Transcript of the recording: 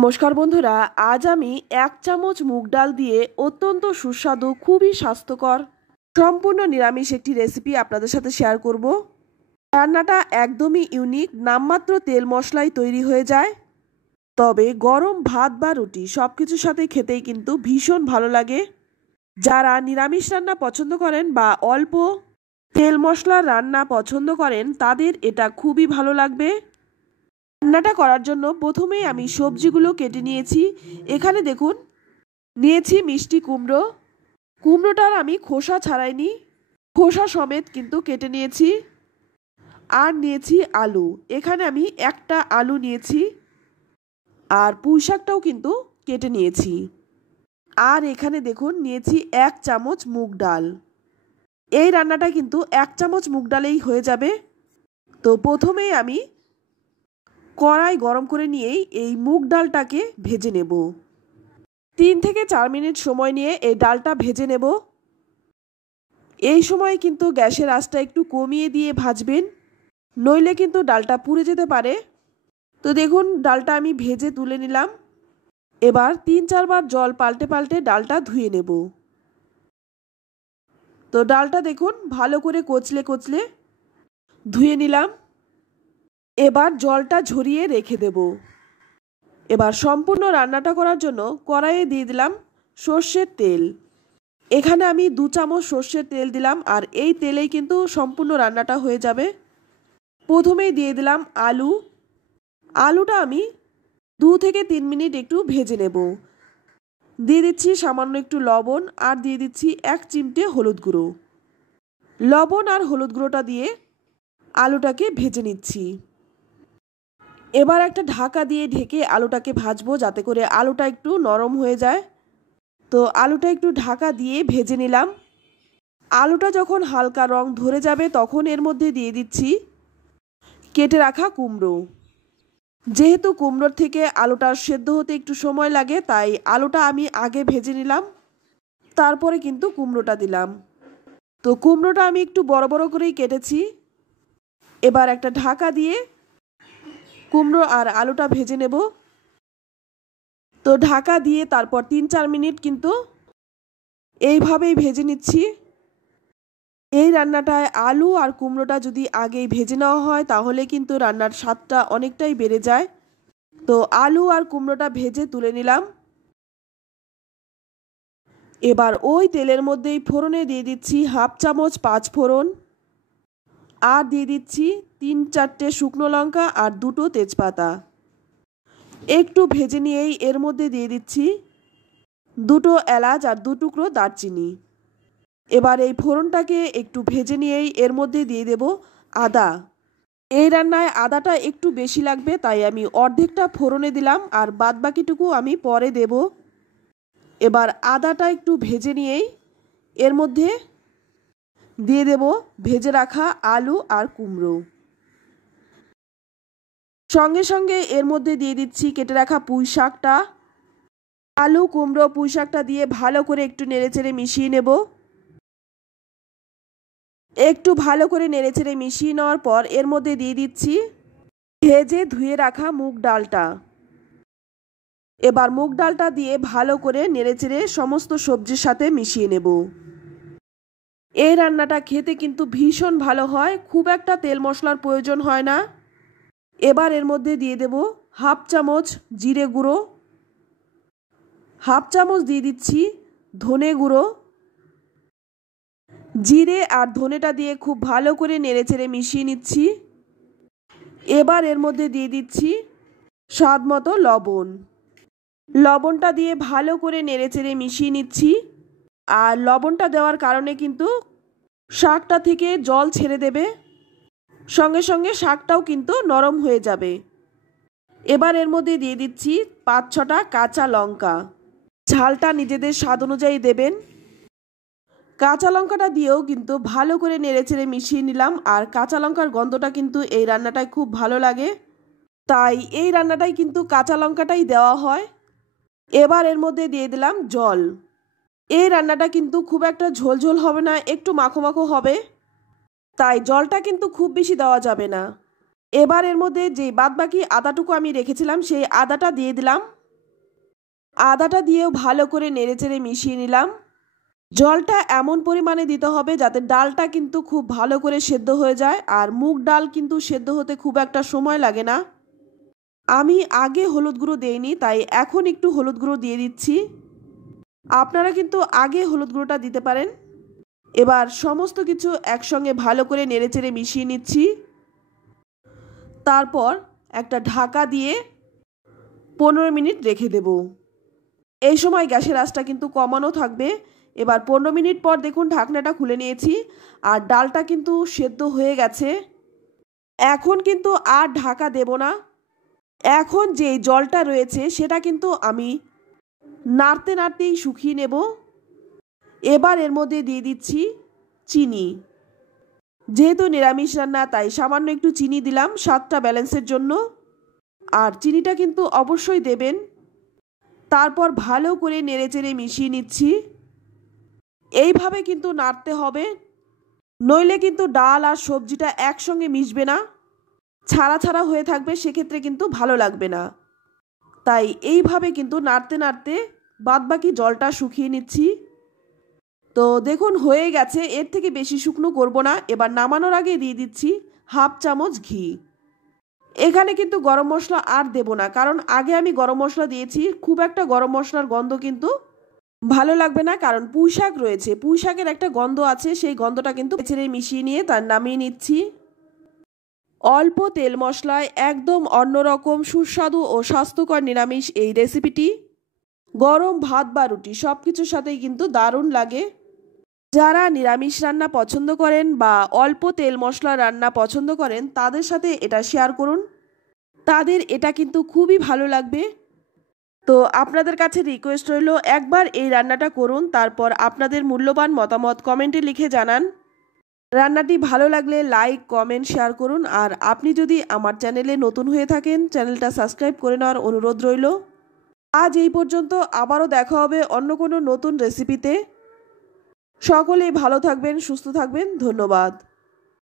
নমস্কার বন্ধুরা, আজ আমি 1 চামচ মুগ ডাল দিয়ে অত্যন্ত সুস্বাদু, খুবই স্বাস্থ্যকর, সম্পূর্ণ নিরামিষ একটি রেসিপি আপনাদের সাথে শেয়ার করব। রান্নাটা একদমই ইউনিক, নামমাত্র তেল মশলায় তৈরি হয়ে যায়, তবে গরম ভাত বা রুটি সব কিছুর সাথে খেতেই কিন্তু ভীষণ ভালো লাগে। যারা নিরামিষ রান্না পছন্দ করেন বা অল্প তেল মশলার রান্না পছন্দ করেন তাদের এটা খুবই ভালো লাগবে। রান্নাটা করার জন্য প্রথমেই আমি সবজিগুলো কেটে নিয়েছি। এখানে দেখুন, নিয়েছি মিষ্টি কুমড়ো। কুমড়োটার আমি খোসা ছাড়াইনি, খোসা সমেত কিন্তু কেটে নিয়েছি। আর নিয়েছি আলু, এখানে আমি একটা আলু নিয়েছি। আর পুঁই শাকটাও কিন্তু কেটে নিয়েছি। আর এখানে দেখুন নিয়েছি 1 চামচ মুগ ডাল। এই রান্নাটা কিন্তু 1 চামচ মুগ ডালেই হয়ে যাবে। তো প্রথমেই আমি কড়াই গরম করে নিয়েই এই মুগ ডালটাকে ভেজে নেব। 3 থেকে 4 মিনিট সময় নিয়ে এই ডালটা ভেজে নেব। এই সময় কিন্তু গ্যাসের আঁচটা একটু কমিয়ে দিয়ে ভাজবেন, নইলে কিন্তু ডালটা পুড়ে যেতে পারে। তো দেখুন, ডালটা আমি ভেজে তুলে নিলাম। এবার 3-4 বার জল পাল্টে পাল্টে ডালটা ধুয়ে নেব। তো ডালটা দেখুন ভালো করে কচলে কচলে ধুয়ে নিলাম। এবার জলটা ঝরিয়ে রেখে দেব। এবার সম্পূর্ণ রান্নাটা করার জন্য কড়াইয়ে দিয়ে দিলাম সর্ষের তেল। এখানে আমি 2 চামচ সর্ষের তেল দিলাম, আর এই তেলেই কিন্তু সম্পূর্ণ রান্নাটা হয়ে যাবে। প্রথমেই দিয়ে দিলাম আলু। আলুটা আমি 2 থেকে 3 মিনিট একটু ভেজে নেব। দিয়ে দিচ্ছি সামান্য একটু লবণ, আর দিয়ে দিচ্ছি 1 চিমটে হলুদ গুঁড়ো। লবণ আর হলুদ গুঁড়োটা দিয়ে আলুটাকে ভেজে নিচ্ছি। এবার একটা ঢাকা দিয়ে ঢেকে আলুটাকে ভাজবো, যাতে করে আলুটা একটু নরম হয়ে যায়। তো আলুটা একটু ঢাকা দিয়ে ভেজে নিলাম। আলুটা যখন হালকা রং ধরে যাবে তখন এর মধ্যে দিয়ে দিচ্ছি কেটে রাখা কুমড়ো। যেহেতু কুমড়োর থেকে আলুটা সেদ্ধ হতে একটু সময় লাগে, তাই আলুটা আমি আগে ভেজে নিলাম, তারপরে কিন্তু কুমড়োটা দিলাম। তো কুমড়োটা আমি একটু বড় বড় করেই কেটেছি। এবার একটা ঢাকা দিয়ে কুমড়ো আর আলুটা ভেজে নেব। তো ঢাকা দিয়ে তারপর 3-4 মিনিট কিন্তু এইভাবেই ভেজে নিচ্ছি। এই রান্নাটায় আলু আর কুমড়োটা যদি আগেই ভেজে নেওয়া হয় তাহলে কিন্তু রান্নার স্বাদটা অনেকটাই বেড়ে যায়। তো আলু আর কুমড়োটা ভেজে তুলে নিলাম। এবার ওই তেলের মধ্যেই ফোড়নে দিয়ে দিচ্ছি 1/2 চামচ 5 ফোড়ন, আর দিয়ে দিচ্ছি 3-4টে শুকনো লঙ্কা আর 2টো তেজপাতা। একটু ভেজে নিয়েই এর মধ্যে দিয়ে দিচ্ছি 2টো এলাচ আর 2 টুকরো দারচিনি। এবার এই ফোড়নটাকে একটু ভেজে নিয়েই এর মধ্যে দিয়ে দেব আদা। এই রান্নায় আদাটা একটু বেশি লাগবে, তাই আমি অর্ধেকটা ফোড়নে দিলাম, আর বাদবাকিটুকু আমি পরে দেব। এবার আদাটা একটু ভেজে নিয়েই এর মধ্যে দিয়ে দেব ভেজে রাখা আলু আর কুমড়ো। সঙ্গে সঙ্গে এর মধ্যে দিয়ে দিচ্ছি কেটে রাখা পুঁই শাকটা। আলু, কুমড়ো, পুঁই শাকটা দিয়ে ভালো করে একটু নেড়েচেড়ে মিশিয়ে নেব। একটু ভালো করে নেড়েচেড়ে মিশিয়ে নেওয়ার পর এর মধ্যে দিয়ে দিচ্ছি ভেজে ধুয়ে রাখা মুগ ডালটা। এবার মুগ ডালটা দিয়ে ভালো করে নেড়েচেড়ে সমস্ত সবজির সাথে মিশিয়ে নেব। এই রান্নাটা খেতে কিন্তু ভীষণ ভালো হয়, খুব একটা তেল মশলার প্রয়োজন হয় না। এবার এর মধ্যে দিয়ে দেব 1/2 চামচ জিরে গুঁড়ো, 1/2 চামচ দিয়ে দিচ্ছি ধনে গুঁড়ো। জিরে আর ধনেটা দিয়ে খুব ভালো করে নেড়েচেড়ে মিশিয়ে নিচ্ছি। এবার এর মধ্যে দিয়ে দিচ্ছি স্বাদ মতো লবণ। লবণটা দিয়ে ভালো করে নেড়েচেড়ে মিশিয়ে নিচ্ছি। আর লবণটা দেওয়ার কারণে কিন্তু শাকটা থেকে জল ছেড়ে দেবে, সঙ্গে সঙ্গে শাকটাও কিন্তু নরম হয়ে যাবে। এবার এর মধ্যে দিয়ে দিচ্ছি 5-6টা কাঁচা লঙ্কা। ঝালটা নিজেদের স্বাদ অনুযায়ী দেবেন। কাঁচা লঙ্কাটা দিয়েও কিন্তু ভালো করে নেড়েচেড়ে মিশিয়ে নিলাম। আর কাঁচা লঙ্কার গন্ধটা কিন্তু এই রান্নাটায় খুব ভালো লাগে, তাই এই রান্নাটায় কিন্তু কাঁচা লঙ্কাটাই দেওয়া হয়। এবার এর মধ্যে দিয়ে দিলাম জল। এই রান্নাটা কিন্তু খুব একটা ঝোলঝোল হবে না, একটু মাখো মাখো হবে, তাই জলটা কিন্তু খুব বেশি দেওয়া যাবে না। এবার এর মধ্যে যে বাদবাকি আদাটুকু আমি রেখেছিলাম সেই আদাটা দিয়ে দিলাম। আদাটা দিয়েও ভালো করে নেড়েচেড়ে মিশিয়ে নিলাম। জলটা এমন পরিমাণে দিতে হবে যাতে ডালটা কিন্তু খুব ভালো করে সেদ্ধ হয়ে যায়, আর মুগ ডাল কিন্তু সেদ্ধ হতে খুব একটা সময় লাগে না। আমি আগে হলুদ গুঁড়ো দেইনি, তাই এখন একটু হলুদ গুঁড়ো দিয়ে দিচ্ছি। আপনারা কিন্তু আগে হলুদ গুঁড়োটা দিতে পারেন। এবার সমস্ত কিছু একসঙ্গে ভালো করে নেড়েচেড়ে মিশিয়ে নিচ্ছি। তারপর একটা ঢাকা দিয়ে 15 মিনিট রেখে দেব। এই সময় গ্যাসের আঁচটা কিন্তু কমানো থাকবে। এবার 15 মিনিট পর দেখুন ঢাকনাটা খুলে নিয়েছি, আর ডালটা কিন্তু সেদ্ধ হয়ে গেছে। এখন কিন্তু আর ঢাকা দেব না। এখন যেই জলটা রয়েছে সেটা কিন্তু আমি নাড়তে নাড়তেই শুকিয়ে নেব। এবার এর মধ্যে দিয়ে দিচ্ছি চিনি। যেহেতু নিরামিষ রান্না তাই সামান্য একটু চিনি দিলাম স্বাদটা ব্যালেন্সের জন্য, আর চিনিটা কিন্তু অবশ্যই দেবেন। তারপর ভালো করে নেড়েচেড়ে মিশিয়ে নিচ্ছি। এইভাবে কিন্তু নাড়তে হবে, নইলে কিন্তু ডাল আর সবজিটা একসঙ্গে মিশবে না, ছাড়া ছাড়া হয়ে থাকবে, সেক্ষেত্রে কিন্তু ভালো লাগবে না। তাই এইভাবে কিন্তু নাড়তে নাড়তে বাদবাকি জলটা শুকিয়ে নিচ্ছি। তো দেখুন হয়ে গেছে, এর থেকে বেশি শুকনো করব না। এবার নামানোর আগে দিয়ে দিচ্ছি হাফ চামচ ঘি। এখানে কিন্তু গরম মশলা আর দেব না, কারণ আগে আমি গরম মশলা দিয়েছি। খুব একটা গরম মশলার গন্ধ কিন্তু ভালো লাগবে না, কারণ পুঁই শাক রয়েছে, পুঁই শাকের একটা গন্ধ আছে, সেই গন্ধটা কিন্তু ছেড়ে মিশিয়ে নিয়ে তার নামিয়ে নিচ্ছি। অল্প তেল মশলায় একদম অন্যরকম সুস্বাদু ও স্বাস্থ্যকর নিরামিষ এই রেসিপিটি গরম ভাত বা রুটি সব কিছুর সাথেই কিন্তু দারুণ লাগে। যারা নিরামিষ রান্না পছন্দ করেন বা অল্প তেল মশলা রান্না পছন্দ করেন তাদের সাথে এটা শেয়ার করুন, তাদের এটা কিন্তু খুবই ভালো লাগবে। তো আপনাদের কাছে রিকোয়েস্ট রইল একবার এই রান্নাটা করুন, তারপর আপনাদের মূল্যবান মতামত কমেন্টে লিখে জানান। রান্নাটি ভালো লাগলে লাইক কমেন্ট শেয়ার করুন, আর আপনি যদি আমার চ্যানেলে নতুন হয়ে থাকেন চ্যানেলটা সাবস্ক্রাইব করে নেওয়ার অনুরোধ রইল। আজ এই পর্যন্ত, আবারও দেখা হবে অন্য কোনো নতুন রেসিপিতে। সকলেই ভালো থাকবেন, সুস্থ থাকবেন, ধন্যবাদ।